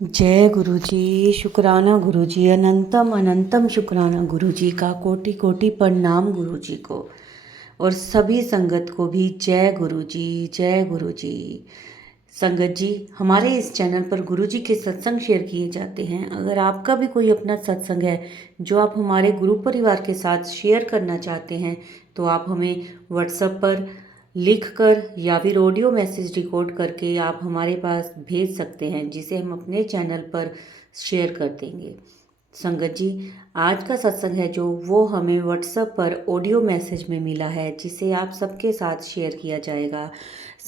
जय गुरु जी। शुक्राना गुरु जी, अनंतम अनंतम शुक्राना गुरु जी का, कोटि कोटि प्रणाम गुरु जी को, और सभी संगत को भी जय गुरु जी, जय गुरु जी। संगत जी, हमारे इस चैनल पर गुरु जी के सत्संग शेयर किए जाते हैं। अगर आपका भी कोई अपना सत्संग है जो आप हमारे गुरु परिवार के साथ शेयर करना चाहते हैं, तो आप हमें व्हाट्सएप पर लिख कर या फिर ऑडियो मैसेज रिकॉर्ड करके आप हमारे पास भेज सकते हैं, जिसे हम अपने चैनल पर शेयर कर देंगे। संगत जी, आज का सत्संग है जो वो हमें व्हाट्सएप पर ऑडियो मैसेज में मिला है, जिसे आप सबके साथ शेयर किया जाएगा।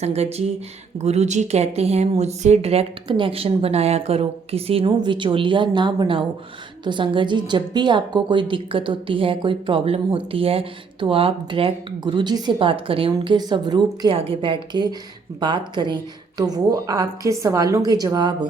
संगत जी, गुरु जी कहते हैं मुझसे डायरेक्ट कनेक्शन बनाया करो, किसी नू विचोलिया ना बनाओ। तो संगत जी, जब भी आपको कोई दिक्कत होती है, कोई प्रॉब्लम होती है, तो आप डायरेक्ट गुरु जी से बात करें, उनके स्वरूप के आगे बैठ के बात करें, तो वो आपके सवालों के जवाब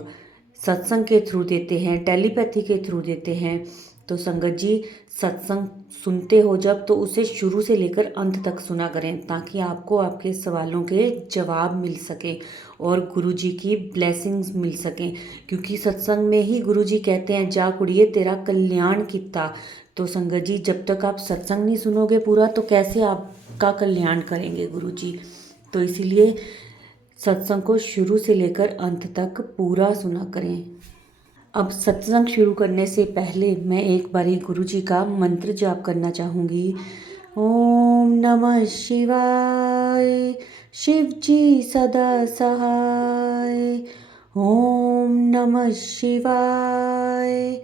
सत्संग के थ्रू देते हैं, टेलीपैथी के थ्रू देते हैं। तो संगत जी, सत्संग सुनते हो जब, तो उसे शुरू से लेकर अंत तक सुना करें, ताकि आपको आपके सवालों के जवाब मिल सके और गुरु जी की ब्लेसिंग्स मिल सकें। क्योंकि सत्संग में ही गुरु जी कहते हैं जा कुड़िए तेरा कल्याण किता। तो संगत जी, जब तक आप सत्संग नहीं सुनोगे पूरा, तो कैसे आपका कल्याण करेंगे गुरु जी। तो इसीलिए सत्संग को शुरू से लेकर अंत तक पूरा सुना करें। अब सत्संग शुरू करने से पहले मैं एक बारी गुरु जी का मंत्र जाप करना चाहूँगी। ओम नमः शिवाय, शिव जी सदा सहाय। ओम नमः शिवाय,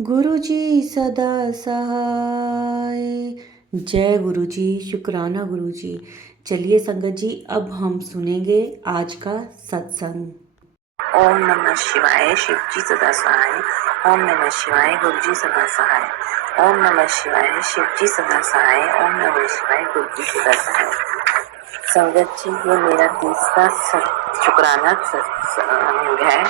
गुरु जी सदा सहाय। जय गुरु जी, शुक्राना गुरु जी। चलिए संगत जी, अब हम सुनेंगे आज का सत्संग। ओम नमः शिवाय, शिव जी सदा सहाय। ओम नमः शिवाय, गुरु जी सदा सहाय। ओम नमः शिवाय, शिव जी सदा सहाय। ओम नमः शिवाय, गुरु जी सदा सहाय। संगत जी, ये मेरा तीसरा शुक्राना सत्संग है।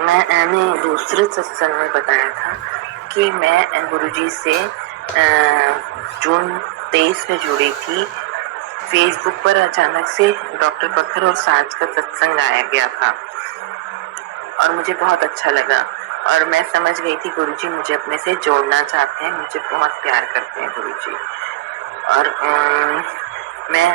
मैंने दूसरे सत्संग में बताया था कि मैं गुरु जी से जून 23 में जुड़ी थी। फेसबुक पर अचानक से डॉक्टर बकर और साज का सत्संग आया गया था और मुझे बहुत अच्छा लगा, और मैं समझ गई थी गुरुजी मुझे अपने से जोड़ना चाहते हैं, मुझे बहुत प्यार करते हैं गुरुजी। और मैं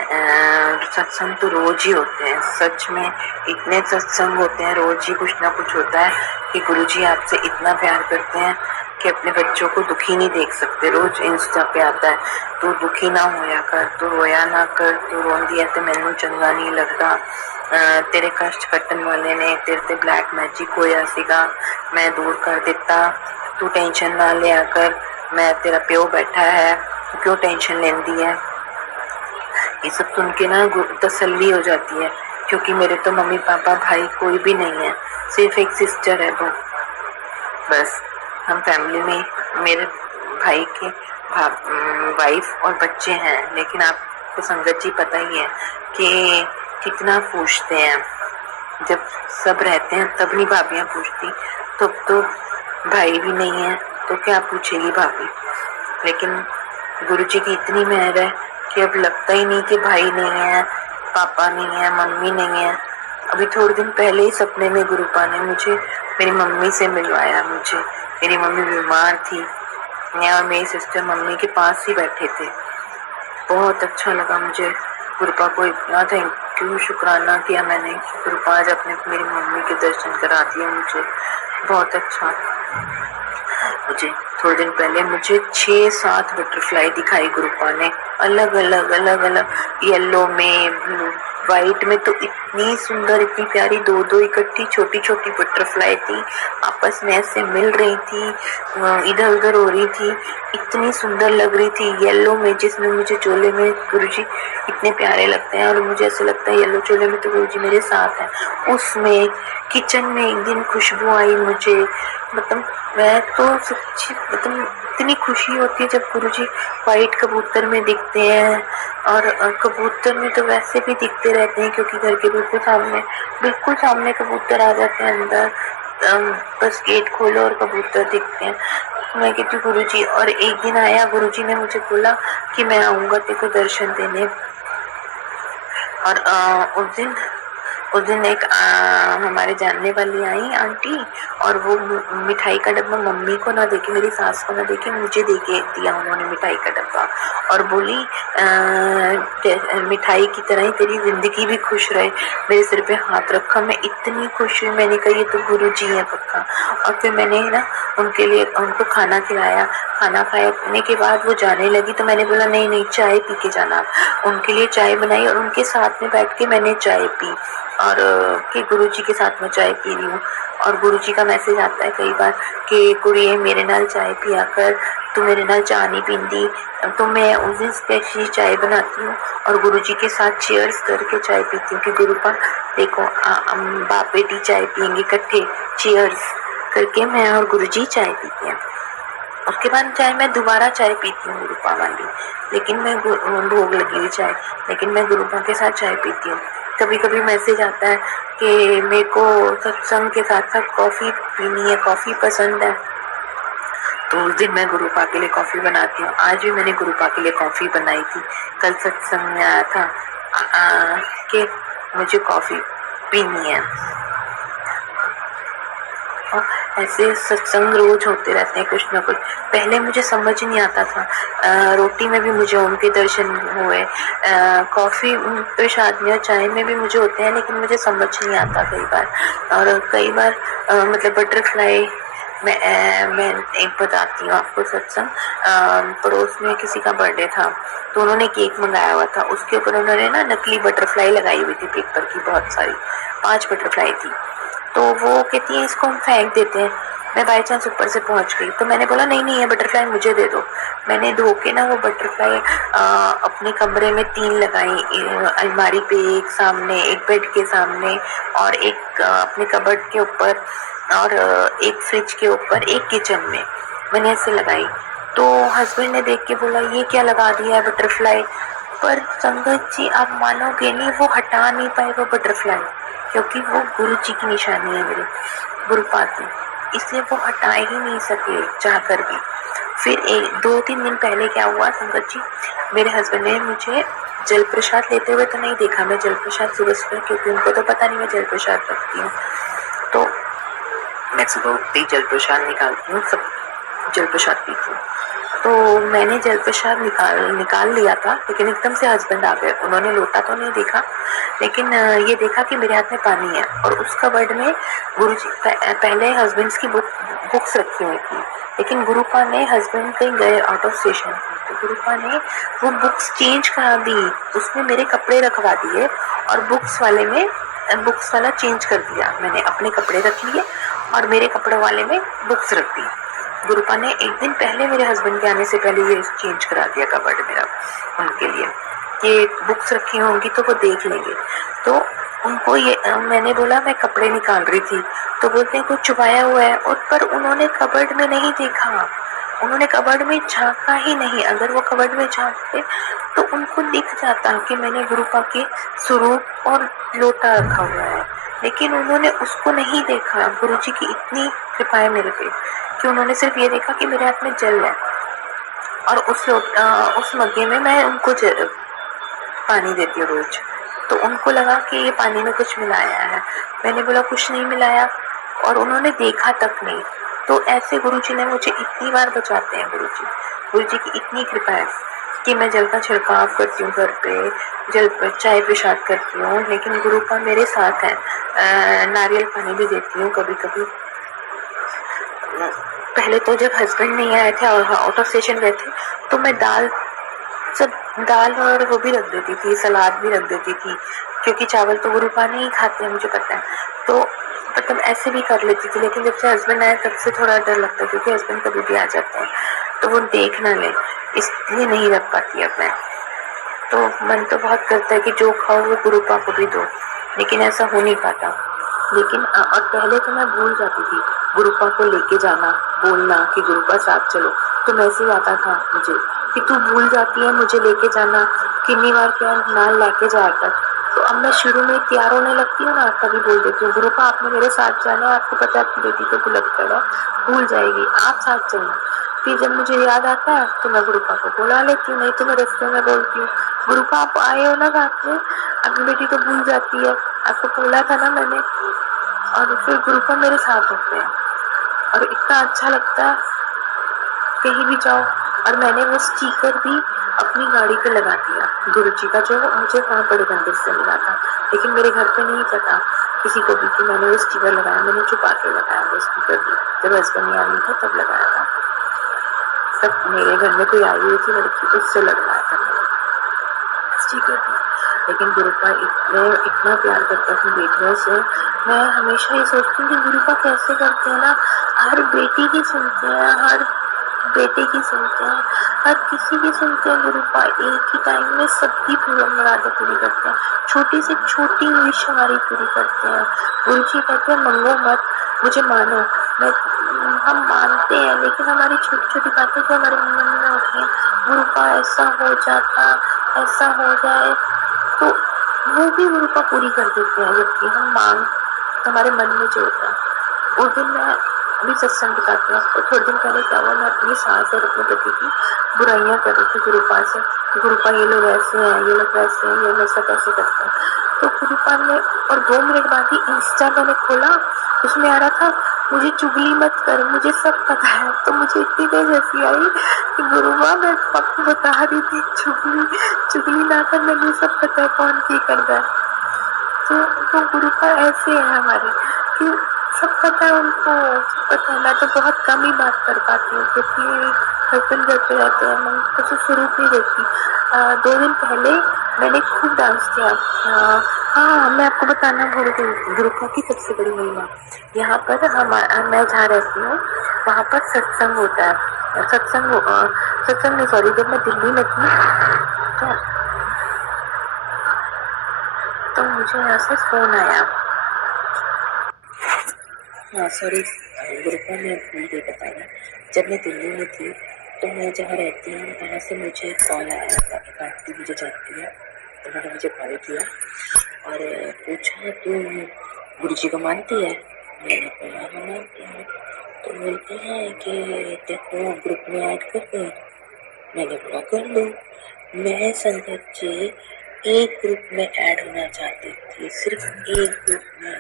सत्संग तो रोज ही होते हैं, सच में इतने सत्संग होते हैं, रोज ही कुछ ना कुछ होता है कि गुरुजी आपसे इतना प्यार करते हैं कि अपने बच्चों को दुखी नहीं देख सकते। रोज इंस्टा पे आता है, तू दुखी ना होया कर, तू रोया ना कर, तू रोंदी है तो मैनू चंगा नहीं लगता, तेरे कष्ट कट्टन वाले ने तेरे ते ब्लैक मैजिक होया सीगा, मैं दूर कर दिता, तू टेंशन ना लिया कर, मैं तेरा प्यो बैठा है, तू क्यों टेंशन लेंदी है। ये सब सुन के ना तसल्ली हो जाती है, क्योंकि मेरे तो मम्मी पापा भाई कोई भी नहीं है, सिर्फ एक सिस्टर है वो, बस। हम फैमिली में मेरे भाई के वाइफ और बच्चे हैं, लेकिन आपको संगत जी पता ही है कि कितना पूछते हैं। जब सब रहते हैं तब नहीं भाभियाँ पूछती, तब तो भाई भी नहीं है तो क्या पूछेगी भाभी। लेकिन गुरुजी की इतनी मेहर है कि अब लगता ही नहीं कि भाई नहीं है, पापा नहीं है, मम्मी नहीं है। अभी थोड़े दिन पहले ही सपने में गुरुपा ने मुझे मेरी मम्मी से मिलवाया। मुझे मेरी मम्मी बीमार थी, मैं और मेरी सिस्टर मम्मी के पास ही बैठे थे। बहुत अच्छा लगा मुझे। गुरुपा को इतना थैंक यू, शुक्राना किया मैंने कि गुरुपा आज अपने मेरी मम्मी के दर्शन करा दिए मुझे। बहुत अच्छा। मुझे थोड़े दिन पहले मुझे 6-7 बटरफ्लाई दिखाई गुरुपा ने, अलग अलग येलो में, ब्लू, वाइट में, तो इतनी सुंदर, इतनी प्यारी, दो इकट्ठी छोटी छोटी बटरफ्लाई थी, आपस में ऐसे मिल रही थी, इधर उधर हो रही थी, इतनी सुंदर लग रही थी। येलो में, जिसमें मुझे चोले में गुरुजी इतने प्यारे लगते हैं, और मुझे ऐसा लगता है येलो चोले में तो गुरुजी मेरे साथ हैं। उसमें किचन में एक दिन खुशबू आई मुझे, मतलब मैं तो सच्ची, मतलब इतनी खुशी होती है जब गुरुजी वाइट कबूतर में दिखते हैं। और कबूतर में तो वैसे भी दिखते रहते हैं, क्योंकि घर के बिल्कुल सामने कबूतर आ जाते हैं अंदर। बस गेट खोलो और कबूतर दिखते हैं। मैं कहती हूँ गुरुजी, और एक दिन आया, गुरुजी ने मुझे बोला कि मैं आऊँगा तेरे को दर्शन देने। और उस दिन उस दिन एक हमारे जानने वाली आई आंटी, और वो मिठाई का डब्बा मम्मी को ना देके, मेरी सास को ना देके मुझे देके दिया उन्होंने मिठाई का डब्बा, और बोली मिठाई की तरह ही तेरी जिंदगी भी खुश रहे। मेरे सिर पे हाथ रखा, मैं इतनी खुश हुई, मैंने कहा ये तो गुरुजी है पक्का। और फिर मैंने ना उनके लिए उनको खाना खिलाया। खाना खाने के बाद वो जाने लगी तो मैंने बोला नहीं नहीं चाय पी के जाना। उनके लिए चाय बनाई और उनके साथ में बैठ के मैंने चाय पी, और कि गुरुजी के साथ में चाय पी रही हूँ। और गुरुजी का मैसेज आता है कई बार कि कुड़िए मेरे नाल चाय पिया कर, तू मेरे नाल चाय नहीं पींदी। तो मैं उस दिन स्पेशली चाय बनाती हूँ और गुरुजी के साथ चीयर्स करके चाय पीती हूँ कि गुरुपा देखो हम बाप बेटी चाय पियेंगे इकट्ठे, चीयर्स करके मैं और गुरुजी चाय पीते हैं। उसके बाद चाय मैं दोबारा चाय पीती हूँ गुरुपा वाली, लेकिन मैं भोग लगी हुई चाय, लेकिन मैं गुरुपा के साथ चाय पीती हूँ। कभी कभी मैसेज आता है कि मेरे को सत्संग के साथ साथ कॉफ़ी पीनी है, कॉफ़ी पसंद है, तो उस दिन मैं गुरुपा के लिए कॉफ़ी बनाती हूँ। आज भी मैंने गुरुपा के लिए कॉफ़ी बनाई थी। कल सत्संग में आया था कि मुझे कॉफ़ी पीनी है। और ऐसे सत्संग रोज होते रहते हैं कुछ ना कुछ। पहले मुझे समझ नहीं आता था, रोटी में भी मुझे ओम के दर्शन हुए, कॉफ़ी प्रसाद में चाय में भी मुझे होते हैं, लेकिन मुझे समझ नहीं आता कई बार। और कई बार मतलब बटरफ्लाई मैं एक बताती हूँ आपको सत्संग। पड़ोस में किसी का बर्थडे था तो उन्होंने केक मंगाया हुआ था, उसके ऊपर उन्होंने ना नकली बटरफ्लाई लगाई हुई थी पेपर की, बहुत सारी 5 बटरफ्लाई थी। तो वो कहती है इसको हम फेंक देते हैं। मैं बाई चांस ऊपर से पहुंच गई तो मैंने बोला नहीं नहीं ये बटरफ्लाई मुझे दे दो। मैंने धो के ना वो बटरफ्लाई अपने कमरे में 3 लगाई, अलमारी पे एक सामने, एक बेड के सामने, और एक अपने कबर्ड के ऊपर, और एक फ्रिज के ऊपर, एक किचन में मैंने ऐसे लगाई। तो हस्बैंड ने देख के बोला ये क्या लगा दिया है बटरफ्लाई। पर संगत जी आप मानोगे नहीं, वो हटा नहीं पाए वो बटरफ्लाई, क्योंकि वो गुरु जी की निशानी है मेरे गुरुपा की, इसलिए वो हटा ही नहीं सके चाह कर भी। फिर 2-3 दिन पहले क्या हुआ संगत जी, मेरे हस्बैंड ने मुझे जल प्रसाद लेते हुए तो नहीं देखा। मैं जल प्रसाद सुबह सुबह, क्योंकि उनको तो पता नहीं मैं जल प्रसाद रखती हूँ, तो मैं सुबह उठते ही जल प्रसाद निकालती हूँ, सब जल प्रसाद पीती हूँ। तो मैंने जल प्रसाद निकाल लिया था, लेकिन एकदम से हस्बैंड आ गए। उन्होंने लोटा तो नहीं देखा, लेकिन ये देखा कि मेरे हाथ में पानी है, और उस कबर्ड में गुरुजी पहले हस्बैंड्स की बुक्स रखी हुई थी, लेकिन गुरुपा ने, हस्बैंड कहीं गए आउट ऑफ स्टेशन, तो गुरुपा ने वो बुक्स चेंज करा दी, उसमें मेरे कपड़े रखवा दिए और बुक्स वाला चेंज कर दिया। मैंने अपने कपड़े रख लिए और मेरे कपड़ों वाले में बुक्स रख दी। गुरुपा ने एक दिन पहले मेरे हस्बैंड के आने से पहले ये चेंज करा दिया कबर्ड मेरा उनके लिए, कि बुक्स रखी होंगी तो वो देख लेंगे। तो उनको ये मैंने बोला मैं कपड़े निकाल रही थी, तो बोलते हैं कुछ छुपाया हुआ है, और पर उन्होंने कबर्ड में नहीं देखा, उन्होंने कबर्ड में झांका ही नहीं। अगर वो कबर्ड में झांकते तो उनको दिख जाता कि मैंने गुरुपा के स्वरूप और लोटा रखा हुआ है, लेकिन उन्होंने उसको नहीं देखा। गुरुजी की इतनी कृपा है मेरे पे कि उन्होंने सिर्फ ये देखा कि मेरे हाथ में जल है, और उस मग्गे में मैं उनको पानी देती हूँ रोज। तो उनको लगा कि ये पानी में कुछ मिलाया है, मैंने बोला कुछ नहीं मिलाया, और उन्होंने देखा तक नहीं। तो ऐसे गुरुजी ने मुझे इतनी बार बचाते हैं। गुरुजी की इतनी कृपा है कि मैं जल का छिड़काव करती हूँ घर पे, जल पर चाय प्रसाद करती हूँ, लेकिन गुरुपा मेरे साथ है। नारियल पानी भी देती हूँ कभी कभी। पहले तो जब हस्बैंड नहीं आए थे और आउट ऑफ स्टेशन गए थे, तो मैं दाल और वो भी रख देती थी, सलाद भी रख देती थी, क्योंकि चावल तो गुरुपा नहीं खाते हैं मुझे पता है, तो मतलब ऐसे भी कर लेती थी। लेकिन जब से हस्बैंड आए तब से थोड़ा डर लगता है, क्योंकि हस्बैंड कभी भी आ जाते हैं तो वो देख ना ले, इसलिए नहीं रख पाती अब मैं। तो मन तो बहुत करता है कि जो खाओ वो गुरुपा को भी दो, लेकिन ऐसा हो नहीं पाता। लेकिन और पहले तो मैं भूल जाती थी गुरुपा को लेके जाना, बोलना कि गुरुपा साथ चलो, तो मैसेज आता था मुझे कि तू भूल जाती है मुझे लेके जाना, कितनी बार क्या नाल लेके जाया कर। तो अब मैं शुरू में तैयार होने लगती हूँ ना, तभी बोल देती हूँ गुरुपा आपने मेरे साथ जाना है, आपको पता है आपकी बेटी तो भुलक्कड़ है, भूल जाएगी, आप साथ चलना। फिर जब मुझे याद आता है तो मैं गुरुपा को बुला लेती हूँ, नहीं तो मैं रास्ते में बोलती हूँ गुरुपा आप आए हो ना साथ में, अपनी बेटी तो भूल जाती है। आपको बोला था ना मैंने। और फिर गुरुपा मेरे साथ होते हैं और इतना अच्छा लगता है कहीं भी जाओ। और मैंने वो स्टिकर भी अपनी गाड़ी पे लगा दिया गुरुजी का, जो मुझे वहाँ बड़े मंदिर से मिला था, लेकिन मेरे घर पे नहीं पता किसी को भी कि मैंने वो स्टिकर लगाया। मैंने छुपा के लगाया वो स्टिकर भी, जब हस्बैंड नहीं आनी था तब लगाया था। सब मेरे घर में कोई आई हुई थी लड़की, उससे लगवाया था मैंने स्टिकर भी। लेकिन गुरुपा इतना प्यार करता था बेटियों से। मैं हमेशा ये सोचती हूँ कि गुरुपा कैसे करते हैं ना, हर बेटी की सुनते हैं, हर बेटे की सुनते हैं, हर किसी की सुनते हैं। गुरुपा एक ही टाइम में सबकी मुरादें पूरी करते हैं, छोटी से छोटी विश हमारी पूरी करते हैं। गुरु जी कहते हैं मंगो मत, मुझे मानो। मैं हम मानते हैं लेकिन हमारी छोटी छोटी बातें जो हमारे मन में होती हैं, गुरुपा ऐसा हो जाता, ऐसा हो जाए, तो वो भी गुरुपा पूरी कर देते हैं। जबकि हम मांग हमारे मन में जो होता है। उस दिन मैं अभी सत्संग बताती हूँ आपको। थोड़े दिन पहले क्या हुआ, मैं अपनी सास और अपने पति की बुराइयां कर रही थी गुरुपा से। गुरुपा ये लोग ऐसे हैं, ये लोग वैसे हैं, ये लोग ऐसा कैसे करते हैं। तो गुरुपा ने, और 2 मिनट बाद ही इंस्टा मैंने खोला, उसमें आ रहा था मुझे चुगली मत कर, मुझे सब पता है। तो मुझे इतनी तेज हंसी आई कि गुरुपा मैं आपको बता रही थी चुगली ना कर, मैंने सब पता है कौन की करता है। तो गुरुपा ऐसे है हमारे कि सब पता है उनको, सब पता है। मैं तो बहुत कम ही बात कर पाती हूँ क्योंकि हस्बैंड घर पे रहते हैं, मैं कुछ स्वरूप नहीं देखती। 2 दिन पहले मैंने खूब डांस किया। हाँ, मैं आपको बताना भूल गई गुरुपा की सबसे बड़ी महिमा। यहाँ पर मैं जहाँ रहती हूँ वहाँ पर सत्संग होता है। सत्संग नहीं, सॉरी, जब मैं दिल्ली में थी तो मुझे यहाँ से फोन आया। हाँ सॉरी गुरुपा, मैं भूल गई बताना। जब मैं दिल्ली में थी तो मैं जहाँ रहती हूँ वहाँ से मुझे कॉल आया था, एक आंटी मुझे जानती है, उन्होंने मुझे कॉल किया और पूछा तू गुरुजी को मानती है? मैंने बोला हाँ मानती हूँ। तो बोलते हैं कि देखो ग्रुप में ऐड कर दो। मैंने बोला कर लो। मैं संगत जी एक ग्रुप में ऐड होना चाहती थी, सिर्फ एक ग्रुप में,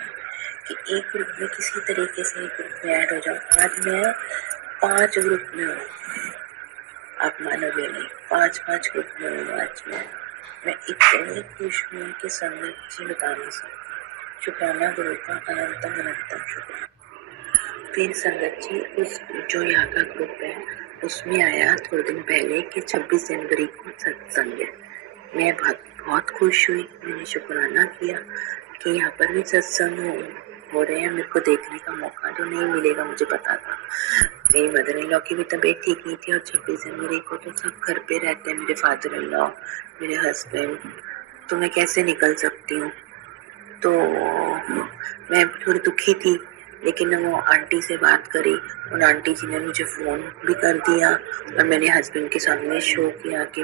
कि एक ग्रुप में किसी तरीके से एक ग्रुप में ऐड हो जाऊँ। आज मैं 5 ग्रुप में हूँ, आप मानोगे नहीं, 5 ग्रुप में हूँ आज मैं इतनी खुश हूँ कि संगत जी बता नहीं सकती। शुक्राना गुरु का, अनंतम अनंतम शुक्राना। फिर संगत जी उस जो यहाँ का ग्रुप है उसमें आया थोड़े दिन पहले कि 26 जनवरी को सत्संग है। मैं बहुत खुश हुई, मैंने शुक्राना किया कि यहाँ पर भी सत्संग हो रहे हैं, मेरे को देखने का मौका जो नहीं मिलेगा मुझे पता था। मेरी मदर इन लॉ की भी तबीयत ठीक नहीं थी और 26 जनवरी को तो सब घर पे रहते हैं, मेरे फादर इन लॉ, मेरे हस्बैंड, तो मैं कैसे निकल सकती हूँ। तो मैं थोड़ी दुखी थी, लेकिन वो आंटी से बात करी, उन आंटी जी ने मुझे फ़ोन भी कर दिया और मैंने हस्बैंड के सामने शो किया कि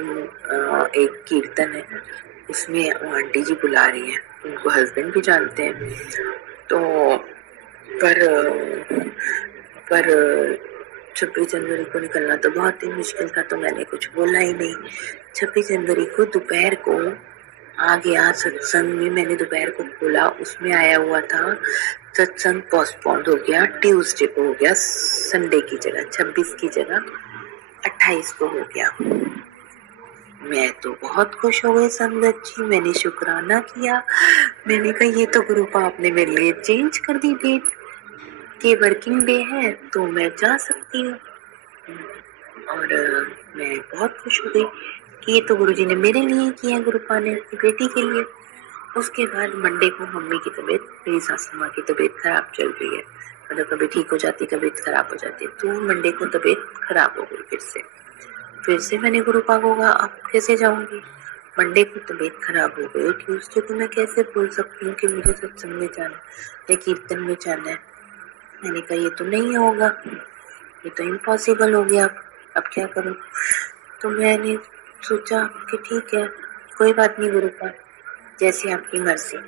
एक कीर्तन है, उसमें वो आंटी जी बुला रही हैं, उनको हस्बैंड भी जानते हैं। तो पर 26 जनवरी को निकलना तो बहुत ही मुश्किल था, तो मैंने कुछ बोला ही नहीं। 26 जनवरी को दोपहर को आ गया सत्संग में, मैंने दोपहर को खोला, उसमें आया हुआ था सत्संग पोस्टपोन हो गया, ट्यूसडे को हो गया, संडे की जगह 26 की जगह 28 को हो गया। मैं तो बहुत खुश हो गई संगत जी, मैंने शुक्राना किया, मैंने कहा ये तो गुरुपा आपने मेरे लिए चेंज कर दी डेट, कि वर्किंग डे है तो मैं जा सकती हूँ। और मैं बहुत खुश हो गई कि ये तो गुरुजी ने मेरे लिए किया, गुरुपा ने अपनी बेटी के लिए। उसके बाद मंडे को मम्मी की तबीयत, मेरी सासू माँ की तबीयत खराब चल रही है, मतलब कभी ठीक हो जाती कभी खराब हो जाती है, तो मंडे को तबीयत खराब हो गई फिर से मैंने गुरुपा को कहा अब कैसे जाऊंगी, मंडे को तबीयत खराब हो गई, ट्यूसडे को मैं कैसे बोल सकती हूँ कि मुझे सत्संग में जाना है या कीर्तन में जाना है। मैंने कहा ये तो नहीं होगा, ये तो इम्पॉसिबल हो गया, अब क्या करूँ। तो मैंने सोचा कि ठीक है कोई बात नहीं गुरुपा, जैसी आपकी मर्जी।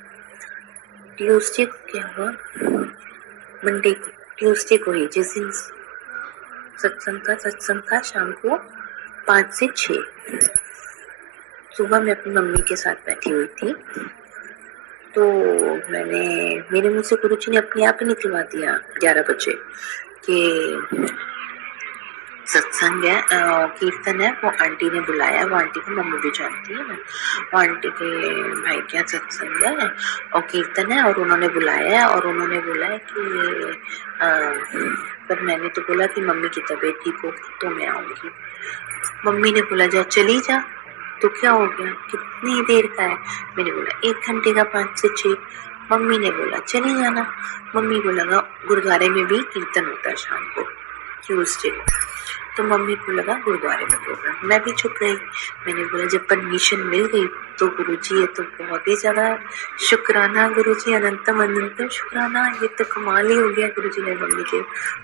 ट्यूसडे को क्या हुआ, मंडे को, ट्यूसडे को ही जिस दिन सत्संग था शाम को 5 से 6, सुबह मैं अपनी मम्मी के साथ बैठी हुई थी तो मैंने मेरे मुँह से गुरुजी ने अपने आप ही निकलवा दिया 11 बजे कि सत्संग है, कीर्तन है, वो आंटी ने बुलाया। वो आंटी को मम्मी भी जानती है ना। वो आंटी के भाई के यहाँ सत्संग है और कीर्तन है और उन्होंने बुलाया है और उन्होंने बोला है कि पर मैंने तो बोला कि मम्मी की तबीयत ठीक होगी तो मैं आऊँगी। मम्मी ने बोला जा चली जा। तो क्या हो गया, कितनी देर का है? मैंने बोला 1 घंटे का, 5 से 6। मम्मी ने बोला चली जाना। मम्मी को लगा गुरुद्वारे में भी कीर्तन होता है शाम को, ट्यूसडे। तो मम्मी को लगा गुरुद्वारे में प्रोग्राम। मैं भी चुप रही। मैंने बोला जब परमिशन मिल गई तो गुरुजी ये तो बहुत ही ज्यादा शुक्राना, गुरुजी अनंतम अनंतम शुक्राना, ये तो कमाल ही हो गया। गुरुजी ने मम्मी के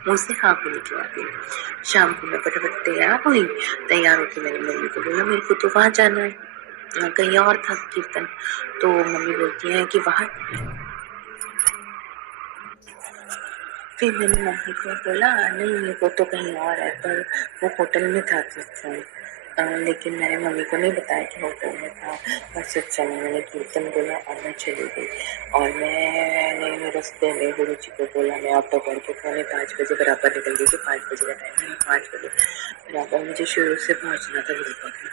मुंह से हाँ भी निकलवा दिया। शाम को मैं फटाफट तैयार हुई। तैयार होकर मैंने मम्मी को बोला मेरे को तो वहां जाना है, कहीं और था कीर्तन। तो मम्मी बोलती है कि वहां। फिर मैंने मम्मी को बोला नहीं वो तो कहीं और है, पर वो होटल में था सत्संग। लेकिन मैंने मम्मी को नहीं बताया कि होटल में था और सत्संग में। मैंने कीर्तन बोला और मैं चली गई। और मैंने रास्ते में गुरु जी को बोला, मैं ऑटो करके 4:45 बजे बराबर निकल गई थी। 5 बजे का टाइम है, 5 बजे बराबर मुझे शुरू से पहुँचना था गुरुपा की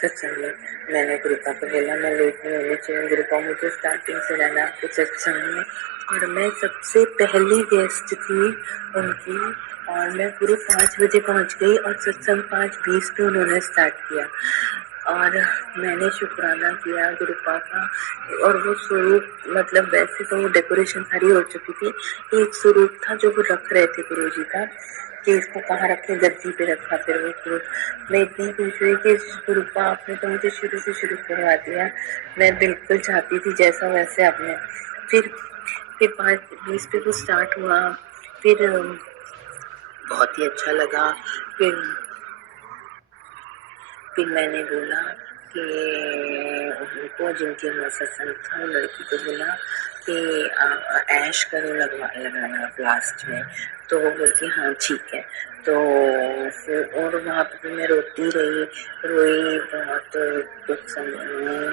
सत्संग में। मैंने गुरुपा को बोला मैं लेट नहीं होनी चाहिए, गुरुपा मुझे स्टार्टिंग से रहना आपके सत्संग में। और मैं सबसे पहली गेस्ट थी उनकी और मैं पूरे 5 बजे पहुंच गई और सत्संग 5:20 पे उन्होंने स्टार्ट किया। और मैंने शुक्राना किया गुरुपा का। और वो स्वरूप, मतलब वैसे तो वो डेकोरेशन सारी हो चुकी थी, एक स्वरूप था जो वो रख रहे थे गुरुजी का कि इसको कहाँ रखे, गद्दी पे रखा। फिर वो स्वरूप मैं इतनी खुश हुई कि गुरुपा आपने तो मुझे शुरू से शुरू करवा दिया। मैं बिल्कुल चाहती थी जैसा वैसे आपने। फिर 5:20 पे वो स्टार्ट हुआ। फिर बहुत ही अच्छा लगा। फिर फिर मैंने बोला कि उनको जिनके मुँह से सत्संग था वो लड़की को बोला कि ऐश करो लगाना आप लास्ट में। तो वो बोलती हाँ ठीक है। तो फिर और वहाँ पे मैं रोती रही, रोई बहुत कुछ समय में।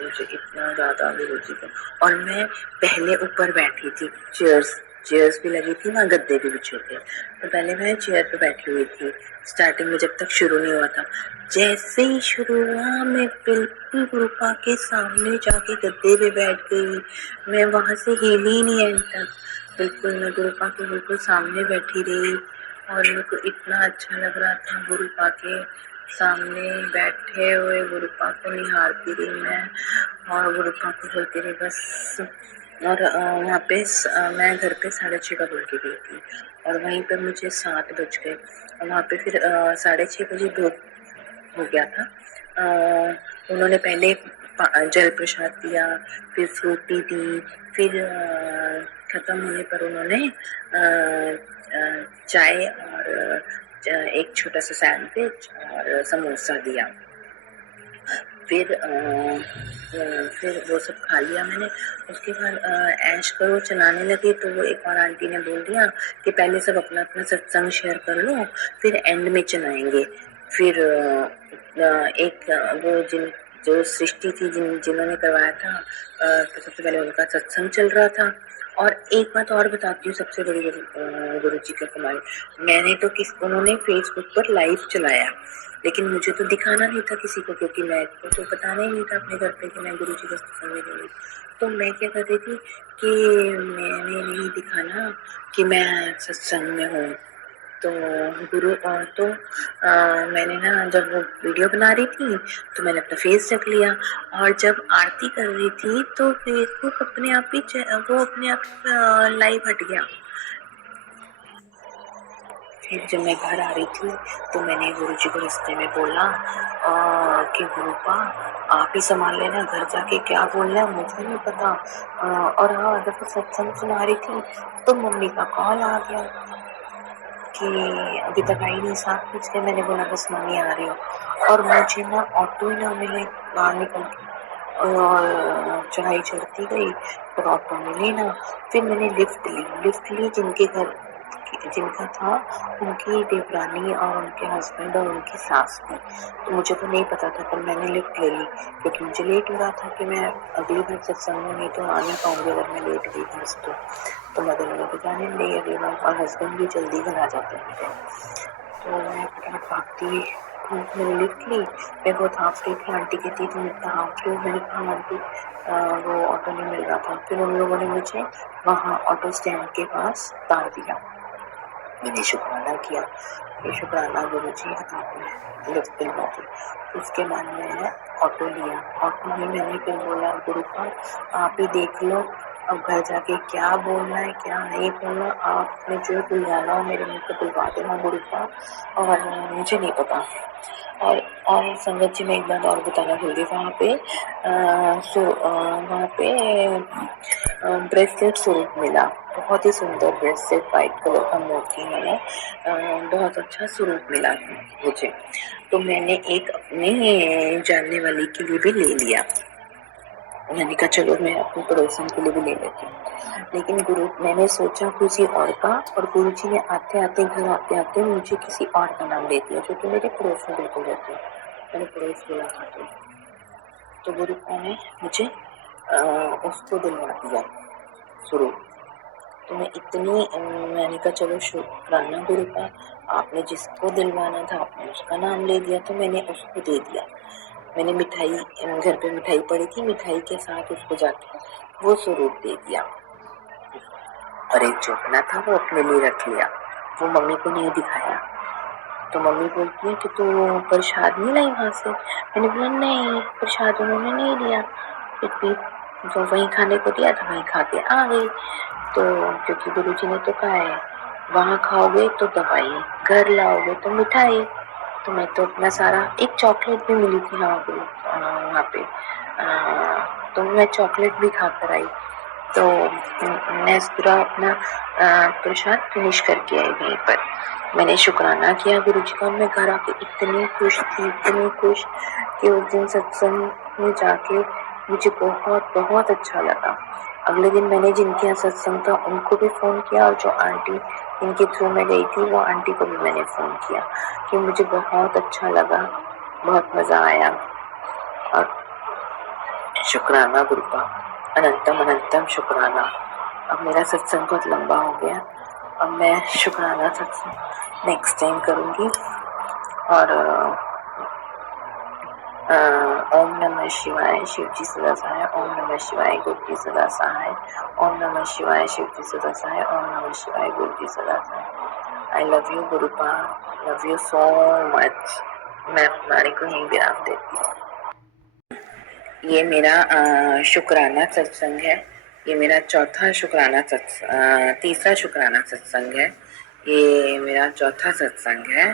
मुझे इतना ज़्यादा गुरुजी को। और मैं पहले ऊपर बैठी थी, चेयर्स भी लगी थी, वहाँ गद्दे भी बिछे थे। तो पहले मैं चेयर पे बैठी हुई थी स्टार्टिंग में, जब तक शुरू नहीं हुआ था। जैसे ही शुरू हुआ मैं बिल्कुल गुरुपा के सामने जाके गद्दे पे बैठ गई। मैं वहां से हिली ही नहीं एंड तक। बिल्कुल मैं गुरुपा के बिल्कुल सामने बैठी रही और मेरे को इतना अच्छा लग रहा था गुरुपा के सामने बैठे हुए। गुरुपा को निहारती रही मैं और गुरुपा को बोलती रही बस। और वहाँ पे मैं घर पे 6:30 का बोल के गई थी और वहीं पे मुझे 7 बज गए। और वहाँ पे फिर 6:30 बजे भोग हो गया था। उन्होंने पहले जल प्रसाद दिया, फिर फ्रूटी दी, फिर खत्म होने पर उन्होंने चाय और एक छोटा सा सैंडविच और समोसा दिया। फिर वो सब खा लिया मैंने। उसके बाद ऐश करो चलाने लगे तो वो एक और आंटी ने बोल दिया कि पहले सब अपना अपना सत्संग शेयर कर लो, फिर एंड में चलाएंगे। फिर एक वो जो सृष्टि थी जिन्होंने करवाया था, तो सबसे पहले उनका सत्संग चल रहा था। और एक बात और बताती हूँ, सबसे बड़ी गुरुजी का कमाल, मैंने तो उन्होंने फेसबुक पर लाइव चलाया, लेकिन मुझे तो दिखाना नहीं था किसी को, क्योंकि मैं तो बताना ही नहीं था अपने घर पे कि मैं गुरुजी के सत्संग में गई। तो मैं क्या कर रही थी कि मैंने नहीं दिखाना कि मैं सत्संग में हूँ। तो मैंने ना जब वो वीडियो बना रही थी तो मैंने अपना फेस रख लिया। और जब आरती कर रही थी तो फेसबुक अपने आप ही वो अपने आप लाइव हट गया। फिर जब मैं घर आ रही थी तो मैंने गुरुजी को रास्ते में बोला कि गुरुपा आप ही संभाल लेना, घर जाके क्या बोलना है मुझे नहीं पता। और हाँ, जब मैं सत्संग सुना रही थी तो मम्मी का कॉल आ गया कि अभी तक आई नहीं, 7 बज गए। मैंने बोला बस मम्मी आ रही हो। और मुझे ना ऑटो ही ना मिले बाहर निकल के, और चढ़ाई चढ़ती गई, फिर ऑटो मिली ना। फिर मैंने लिफ्ट ली जिनके घर जिनका था उनकी देवरानी और उनके हस्बैंड और उनकी सास में। तो मुझे तो नहीं पता था, पर मैंने लिफ्ट ले ली क्योंकि मुझे लेट हो रहा था कि मैं अगली बार सत्संग में नहीं तो आ नहीं पाऊंगी अगर मैं लेट गई बस तो मदर ने तो जाने नहीं अगली बार, और हस्बैंड भी जल्दी घर आ जाते हैं मेरे। तो मैं फटाफट भागती मैंने लिफ्ट ली। मैं बहुत हाँफ रही थी, आंटी कहती तुम इतना हाँफ रही हो, मैंने कहा आंटी वो ऑटो नहीं मिल रहा था। फिर उन लोगों ने मुझे वहाँ ऑटो स्टैंड के पास उतार दिया। मैंने शुक्राना किया कि शुक्राना गुरु जी आपने लिफ्ट दिलवा दी। उसके बाद मैंने ऑटो लिया। ऑटो में मैंने फिर बोला गुरु का आप ही देख लो, अब घर जाके क्या बोलना है क्या नहीं बोलना, आपने जो बुलवाना हो मेरे मुँह पे बुलवा देना गुरु का, और मुझे नहीं पता। और संगत जी मैं एक बात और बताना भूल गई, वहाँ पे ब्रेसलेट स्वरूप मिला, बहुत ही सुंदर ब्रेसलेट वाइट कलर का मोती है, बहुत अच्छा स्वरूप मिला मुझे। तो मैंने एक अपने जानने वाले के लिए भी ले लिया। मैंने कहा चलो मैं अपने पड़ोसन के लिए भी ले लेती हूँ। लेकिन मैंने सोचा किसी और का, और गुरु जी ने आते आते घर आते आते मुझे किसी और का नाम दे दिया जो कि मेरे पड़ोस में बिल्कुल रहते हैं। मैंने पड़ोस बोला था तो गुरु ने मुझे उसको दिलवा दिया शुरू। तो मैंने कहा चलो शुक्राना गुरु का, आपने जिसको दिलवाना था आपने उसका नाम ले दिया तो मैंने उसको दे दिया। मैंने मिठाई घर पे मिठाई पड़ी थी, मिठाई के साथ उसको जाके वो स्वरूप दे दिया। और एक जो अपना था वो अपने लिए रख लिया, वो मम्मी को नहीं दिखाया। तो मम्मी बोलती है कि तू प्रसाद नहीं लाई वहाँ से। मैंने बोला नहीं प्रसाद उन्होंने नहीं दिया, फिर भी जो वहीं खाने को दिया था वहीं खा के आ गई। तो क्योंकि गुरु जी ने तो कहा है वहाँ खाओगे तो दवाई, घर लाओगे तो मिठाई। तो मैं तो अपना सारा, एक चॉकलेट भी मिली थी हाँ वहाँ पे, तो मैं चॉकलेट भी खा कर आई। तो मैं पूरा अपना प्रसाद फिनिश करके आई वहीं पर। मैंने शुक्राना किया गुरु जी का। मैं घर आके इतनी खुश थी, इतनी खुश कि उस दिन सत्संग में जाके मुझे बहुत बहुत अच्छा लगा। अगले दिन मैंने जिनके यहाँ सत्संग था उनको भी फ़ोन किया, और जो आंटी इनके थ्रू में गई थी वो आंटी को भी मैंने फ़ोन किया कि मुझे बहुत अच्छा लगा, बहुत मज़ा आया। और शुक्राना गुरु का, अनंतम अनंतम शुक्राना। अब मेरा सत्संग बहुत लंबा हो गया, अब मैं शुक्राना सत्संग नेक्स्ट टाइम करूँगी। और ओम नमः शिवाय शिवजी सदा सहाय, ओम नमः शिवाय गुरु जी सदा सहाय, ओम नमः शिवाय शिवजी सदा सहाय, ओम नमः शिवाय गुरु जी सदा सहाय। I love you Gurupa, love you so much. मैं अपने को यहीं विराम देती हूँ। ये मेरा शुक्राना सत्संग है। ये मेरा तीसरा शुक्राना सत्संग है। ये मेरा चौथा सत्संग है।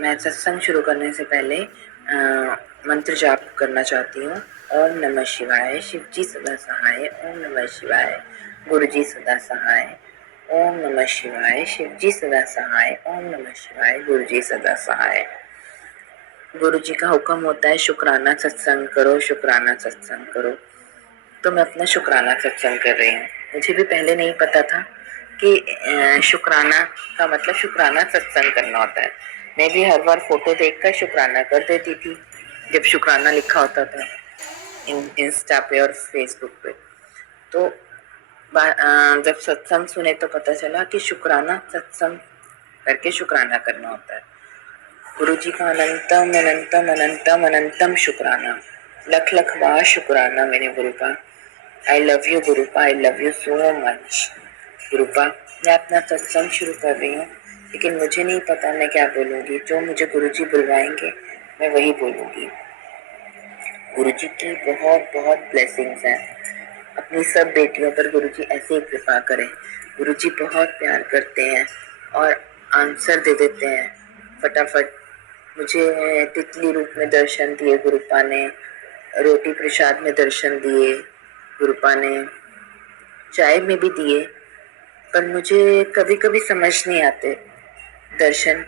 मैं सत्संग शुरू करने से पहले मंत्र जाप करना चाहती हूँ। ओम नमः शिवाय शिवजी सदा सहाय, ओम नमः शिवाय गुरुजी सदा सहाय, ओम नमः शिवाय शिवजी सदा सहाय, ओम नमः शिवाय गुरुजी सदा सहाय। गुरु जी का हुक्म होता है शुक्राना सत्संग करो, शुक्राना सत्संग करो। तो मैं अपना शुक्राना सत्संग कर रही हूँ। मुझे भी पहले नहीं पता था कि शुक्राना का मतलब शुक्राना सत्संग करना होता है। मैं भी हर बार फोटो देखकर शुक्राना कर देती थी जब शुक्राना लिखा होता था इंस्टा पे और फेसबुक पे। तो जब सत्संग सुने तो पता चला कि शुक्राना सत्संग करके शुक्राना करना होता है। गुरु जी का अनंतम अनंतम अनंतम अनंतम शुक्राना, लख लख बार शुक्राना मेरे Gurupa. I love you Gurupa, I love you so much Gurupa. मैं अपना सत्संग शुरू कर रही हूँ, लेकिन मुझे नहीं पता मैं क्या बोलूँगी। जो मुझे गुरु जी बुलवाएंगे मैं वही बोलूँगी। गुरु जी की बहुत बहुत ब्लेसिंग्स हैं। अपनी सब बेटियों पर गुरु जी ऐसे ही कृपा करें। गुरु जी बहुत प्यार करते हैं और आंसर दे देते हैं फटाफट। मुझे तितली रूप में दर्शन दिए गुरुपा ने, रोटी प्रसाद में दर्शन दिए गुरुपा ने, चाय में भी दिए। पर मुझे कभी कभी समझ नहीं आते दर्शन,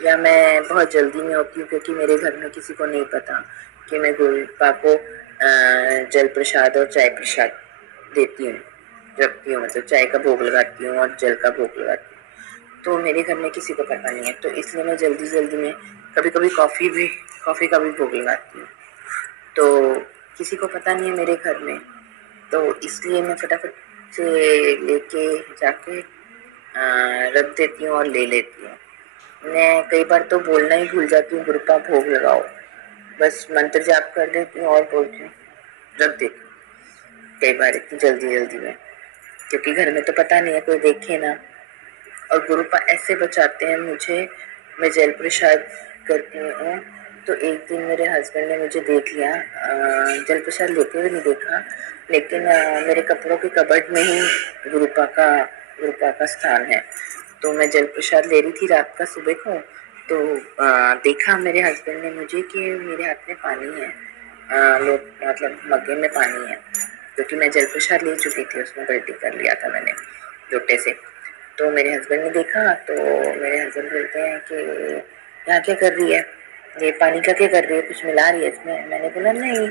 या मैं बहुत जल्दी में होती हूँ क्योंकि मेरे घर में किसी को नहीं पता कि मैं गुरुपा को जल प्रसाद और चाय प्रसाद देती हूँ। रखती हूँ, मतलब चाय का भोग लगाती हूँ और जल का भोग लगाती हूँ। तो मेरे घर में किसी को पता नहीं है, तो इसलिए मैं जल्दी-जल्दी में कभी-कभी कॉफ़ी का भी भोग लगाती हूँ। तो किसी को पता नहीं है मेरे घर में, तो इसलिए मैं फटाफट से लेके जाके रख देती हूँ और ले लेती हूँ। मैं कई बार तो बोलना ही भूल जाती हूँ, गुरु का भोग लगाओ, बस मंत्र जाप कर देती हूँ और बोलती हूँ, रख देती हूँ, कई बार इतनी जल्दी-जल्दी में, क्योंकि घर में तो पता नहीं है, कोई देखे ना। और गुरुपा ऐसे बचाते हैं मुझे, मैं जल प्रसाद करती हूँ, तो एक दिन मेरे हस्बैंड ने मुझे देख लिया, जल प्रसाद लेते हुए नहीं देखा, लेकिन मेरे कपड़ों के कबर्ड में ही गुरुपा का स्थान है। तो मैं जल प्रसाद ले रही थी रात का सुबह को, तो देखा मेरे हस्बैंड ने मुझे कि मेरे हाथ में पानी है, मतलब मग्गे में पानी है, क्योंकि मैं जल प्रसाद ले चुकी थी, उसमें पलटी कर लिया था मैंने लोटे से। तो मेरे हस्बैंड ने देखा, तो मेरे हस्बैंड बोलते हैं कि यहाँ क्या कर रही है, ये पानी का क्या कर रही है, कुछ मिला रही है इसमें? मैंने बोला नहीं।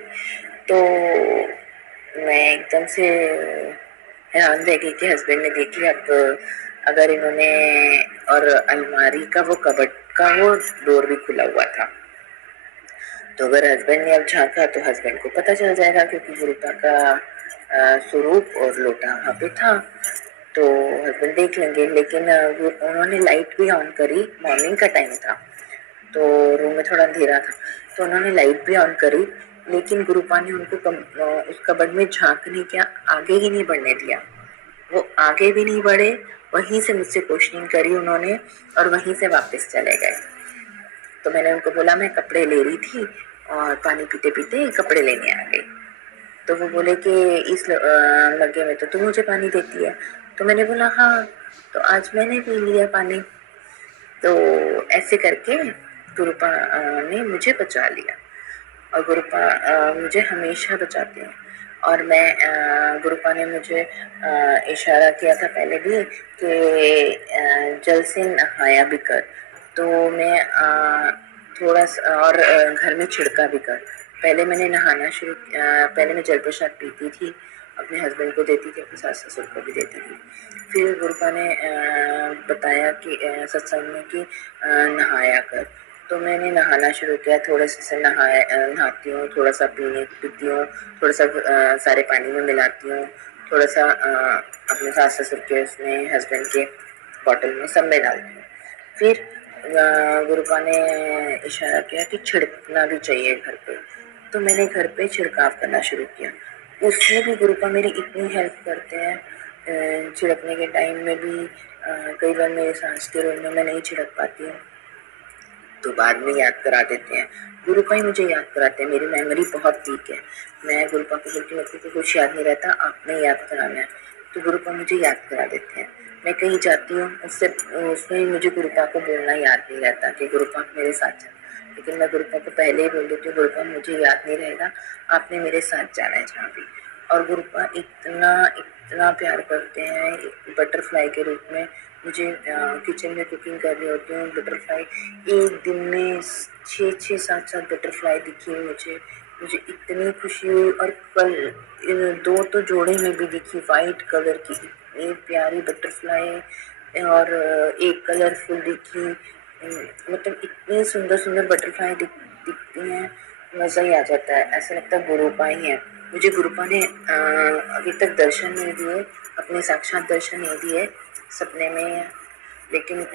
तो मैं एकदम से हैरान रह गई कि हस्बैंड ने देख लिया। अब अगर इन्होंने, और अलमारी का वो कबर्ड का वो डोर भी खुला हुआ था, तो अगर हस्बैंड ने अब झांका तो हस्बैंड को पता चल जाएगा, क्योंकि गुरुपा का स्वरूप और लोटा वहाँ पे था, तो हस्बैंड देख लेंगे। लेकिन उन्होंने लाइट भी ऑन करी, मॉर्निंग का टाइम था, तो रूम में थोड़ा अंधेरा था, तो उन्होंने लाइट भी ऑन करी, लेकिन गुरुपा ने उनको उस कबर्ड में झांकने के आगे ही नहीं बढ़ने दिया। वो आगे भी नहीं बढ़े, वहीं से मुझसे क्वेश्चनिंग करी उन्होंने और वहीं से वापस चले गए। तो मैंने उनको बोला मैं कपड़े ले रही थी और पानी पीते पीते कपड़े लेने आ गई। तो वो बोले कि इस मग्गे में तो तू मुझे पानी देती है। तो मैंने बोला हाँ, तो आज मैंने पी लिया पानी। तो ऐसे करके गुरुपा ने मुझे बचा लिया, और गुरुपा मुझे हमेशा बचाते हैं। और मैं गुरुपा ने मुझे इशारा किया था पहले भी कि जल से नहाया भी कर, तो मैं थोड़ा सा और घर में छिड़का भी कर। पहले मैंने नहाना पहले मैं जल प्रसाद पीती थी, अपने हस्बैंड को देती थी, अपने सास ससुर को भी देती थी। फिर गुरुपा ने बताया कि सत्संग में कि नहाया कर, तो मैंने नहाना शुरू किया। थोड़े से नहाती हूँ, थोड़ा सा पीती हूँ, थोड़ा सा सारे पानी में मिलाती हूँ, थोड़ा सा अपने सास ससुर के उसमें, हस्बैंड के बॉटल में, सब में डालती हूँ। फिर गुरुपा ने इशारा किया कि छिड़कना भी चाहिए घर पे, तो मैंने घर पे छिड़काव करना शुरू किया। उसमें भी गुरुपा मेरी इतनी हेल्प करते हैं, छिड़कने के टाइम में भी कई बार मेरे सांस के रूम में मैं नहीं छिड़क पाती हूँ, तो बाद में याद करा देते हैं। गुरुपा ही मुझे याद कराते हैं, मेरी मेमोरी बहुत वीक है। मैं गुरुपा को बोलती हूँ, मेरे को कुछ याद नहीं रहता, आपने याद कराना है, तो गुरुपा मुझे याद करा देते हैं। मैं कहीं जाती हूँ, उसमें मुझे गुरुपा को बोलना याद नहीं रहता कि गुरुपा मेरे साथ चल, लेकिन मैं गुरुपा को पहले ही बोल देती हूँ, गुरुपा मुझे याद नहीं रहेगा, आपने मेरे साथ जाना है जहाँ भी। और गुरुपा इतना इतना प्यार करते हैं, बटरफ्लाई के रूप में मुझे किचन में कुकिंग कर रही होती हूँ, बटरफ्लाई एक दिन में 6 7 बटरफ्लाई दिखी मुझे इतनी खुशी हुई। और कल 2 तो जोड़े में भी दिखी, वाइट कलर की इतनी प्यारी बटरफ्लाई, और एक कलरफुल दिखी, मतलब इतनी सुंदर सुंदर बटरफ्लाई दिखती हैं, मज़ा ही आ जाता है, ऐसा लगता है गुरुपा ही है। मुझे गुरुपा ने अभी तक दर्शन नहीं दिए, अपने साक्षात दर्शन नहीं दिए, सपने में, लेकिन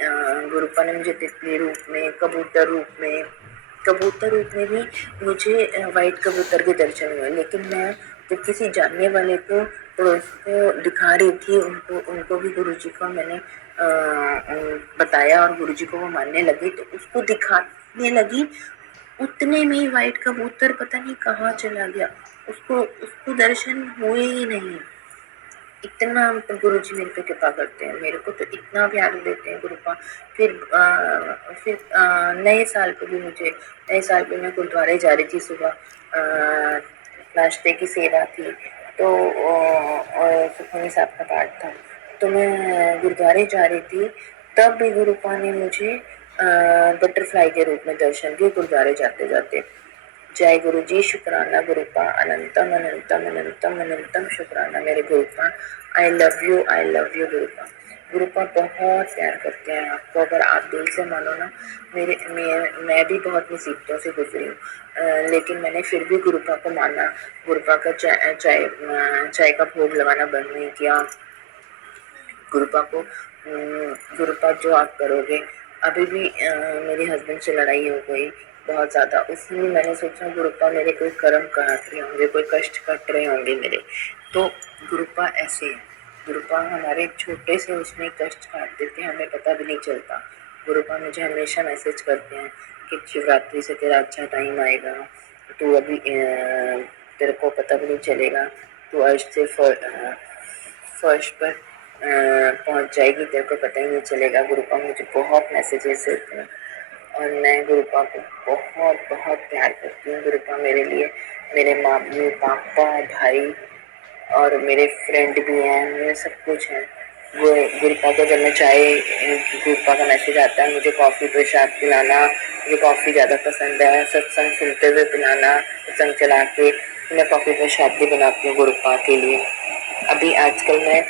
गुरुपा ने मुझे तितली रूप में, कबूतर रूप में भी मुझे वाइट कबूतर के दर्शन हुए। लेकिन मैं जब किसी जानने वाले को, पड़ोस को दिखा रही थी, उनको भी गुरुजी को मैंने बताया और गुरुजी को वो मानने लगी, तो उसको दिखाने लगी, उतने में ही वाइट कबूतर पता नहीं कहाँ चला गया, उसको दर्शन हुए ही नहीं। इतना मतलब गुरुजी मेरे पे कृपा करते हैं, मेरे को तो इतना प्यार देते हैं गुरुपा। फिर नए साल पे भी नए साल पे मैं गुरुद्वारे जा रही थी सुबह, नाश्ते की सेवा थी, तो सुखमनी साहब का पाठ था, तो मैं गुरुद्वारे जा रही थी, तब भी गुरुपा ने मुझे बटरफ्लाई के रूप में दर्शन दिए गुरुद्वारे जाते जाते। जय गुरु जी, शुक्राना गुरुपा, अनंतम अनंतम अनंतम अनंतम शुक्राना मेरे गुरुपा। I love you गुरुपा। गुरुपा बहुत प्यार करते हैं आपको। अगर आप दिल से मानो ना, मैं भी बहुत मुसीबतों से गुजरी हूँ, लेकिन मैंने फिर भी गुरुपा को माना। गुरुपा का चाय का भोग लगाना बंद नहीं किया। गुरुपा को गुरुपा जो आप करोगे। अभी भी मेरे हस्बैंड से लड़ाई हो गई बहुत ज़्यादा, उसमें मैंने सोचा गुरुपा मेरे कोई कर्म काट रहे होंगे, कोई कष्ट काट रहे होंगे मेरे। तो गुरुपा ऐसे है, गुरुपा हमारे छोटे से उसमें कष्ट काट देते हैं, हमें पता भी नहीं चलता। गुरुपा मुझे हमेशा मैसेज करते हैं कि शिवरात्रि से तेरा अच्छा टाइम आएगा, तू अभी तेरे को पता भी नहीं चलेगा, तू अर्श से फर्श पर पहुंच जाएगी, तेरे को पता ही नहीं चलेगा। गुरुपा मुझे बहुत मैसेजेस देते हैं और मैं गुरुपा को बहुत बहुत प्यार करती हूँ। गुरुपा मेरे लिए मेरे मम्मी पापा भाई और मेरे फ्रेंड भी हैं, मेरे सब कुछ है। गुरुपा को जब मैं गुरुपा का मैसेज आता है, मुझे कॉफ़ी प्रसाद पिलाना, मुझे कॉफ़ी ज़्यादा पसंद है, सत्संग सुनते हुए पिलाना, सत्संग चला के मैं कॉफ़ी प्रसाद भी बनाती हूँ गुरुपा के लिए। अभी आजकल मैं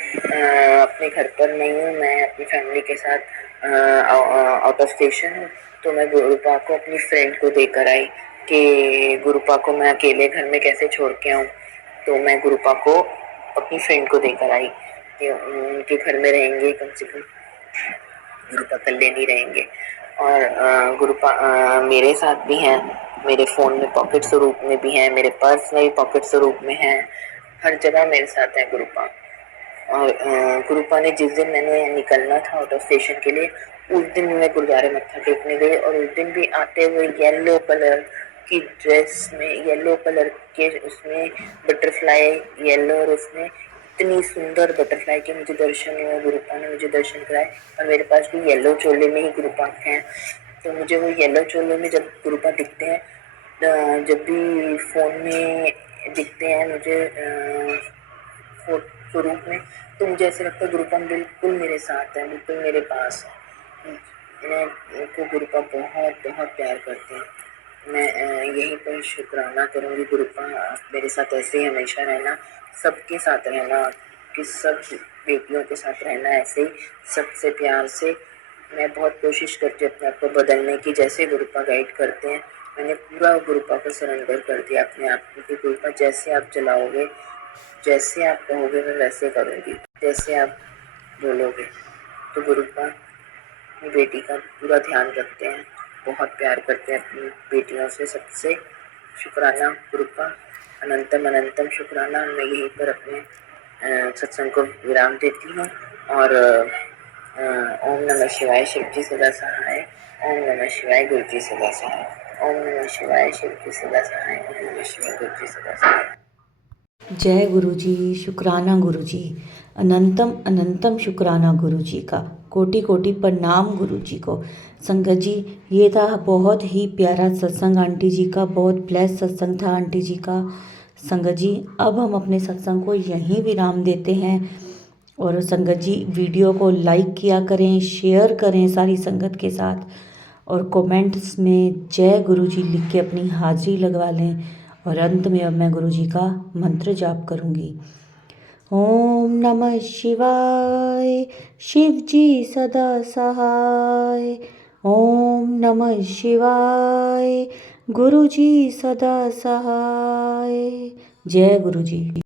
अपने घर पर नहीं हूँ, मैं अपनी फैमिली के साथ आउट ऑफ स्टेशन हूँ। तो मैं गुरुपा को अपनी फ्रेंड को देकर आई कि गुरुपा को मैं अकेले घर में कैसे छोड़ के आऊँ। तो मैं गुरुपा को अपनी फ्रेंड को देकर आई कि उनके घर में रहेंगे, कम से कम गुरुपा अकेले नहीं रहेंगे। और गुरुपा मेरे साथ भी हैं, मेरे फ़ोन में पॉकेट स्वरूप में भी हैं, मेरे पर्स में भी पॉकेट स्वरूप में हैं, हर जगह मेरे साथ है गुरुपा। और गुरुपा ने जिस दिन मैंने निकलना था आउट ऑफ स्टेशन के लिए, उस दिन मैं गुरुद्वारे मत्था टेकने गई और उस दिन भी आते हुए येलो कलर की ड्रेस में, येलो कलर के उसमें बटरफ्लाई येलो, और उसमें इतनी सुंदर बटरफ्लाई के मुझे दर्शन हुए। गुरुपा ने मुझे दर्शन कराए और मेरे पास भी येलो चोले में ही गुरुपा हैं। तो मुझे वो येलो चोले में जब गुरुपा दिखते हैं, जब भी फ़ोन में दिखते हैं मुझे स्वरूप में, तो मुझे ऐसे लगता है गुरुपा बिल्कुल मेरे साथ है, बिल्कुल मेरे पास है। मैं उनको गुरुपा बहुत बहुत प्यार करते हैं। मैं यहीं पर शुक्राना करूँगी गुरुपा, आप मेरे साथ ऐसे ही हमेशा रहना, सबके साथ रहना, कि सब बेटियों के साथ रहना ऐसे ही सबसे प्यार से। मैं बहुत कोशिश करती हूँ अपने आप को बदलने की, जैसे गुरुपा गाइड करते हैं मैंने पूरा गुरुपा को सरेंडर कर दिया अपने आप को कि गुरुपा जैसे आप चलाओगे, जैसे आप कहोगे मैं वैसे करूँगी, जैसे आप बोलोगे। तो गुरुपा अपनी बेटी का पूरा ध्यान रखते हैं, बहुत प्यार करते हैं अपनी बेटियों से। सबसे शुक्राना गुरुपा, अनंतम अनंतम शुक्राना। मैं यहीं पर अपने सत्संग को विराम देती हूँ और ओम नमः शिवाय, शिव जी सदा सहाय। ओम नमः शिवाय, गुरु जी सदा सहाय। ओम नमः शिवाय, शिव जी सदा सहाय। ओम नमः शिवाय, गुरु जी सदा सहाय। जय गुरु जी, शुक्राना गुरु जी, अनंतम अनंतम शुक्राना गुरु जी का, कोटि कोटि प्रणाम गुरु जी को। संगत जी, ये था बहुत ही प्यारा सत्संग आंटी जी का, बहुत ब्लेस सत्संग था आंटी जी का। संगत जी, अब हम अपने सत्संग को यहीं विराम देते हैं। और संगत जी, वीडियो को लाइक किया करें, शेयर करें सारी संगत के साथ, और कमेंट्स में जय गुरु जी लिख के अपनी हाजिरी लगवा लें। और अंत में अब मैं गुरु जी का मंत्र जाप करूँगी। ओम नमः शिवाय, शिव जी सदा सहाय। ओम नमः शिवाय, गुरु जी सदा सहाय। जय गुरु जी।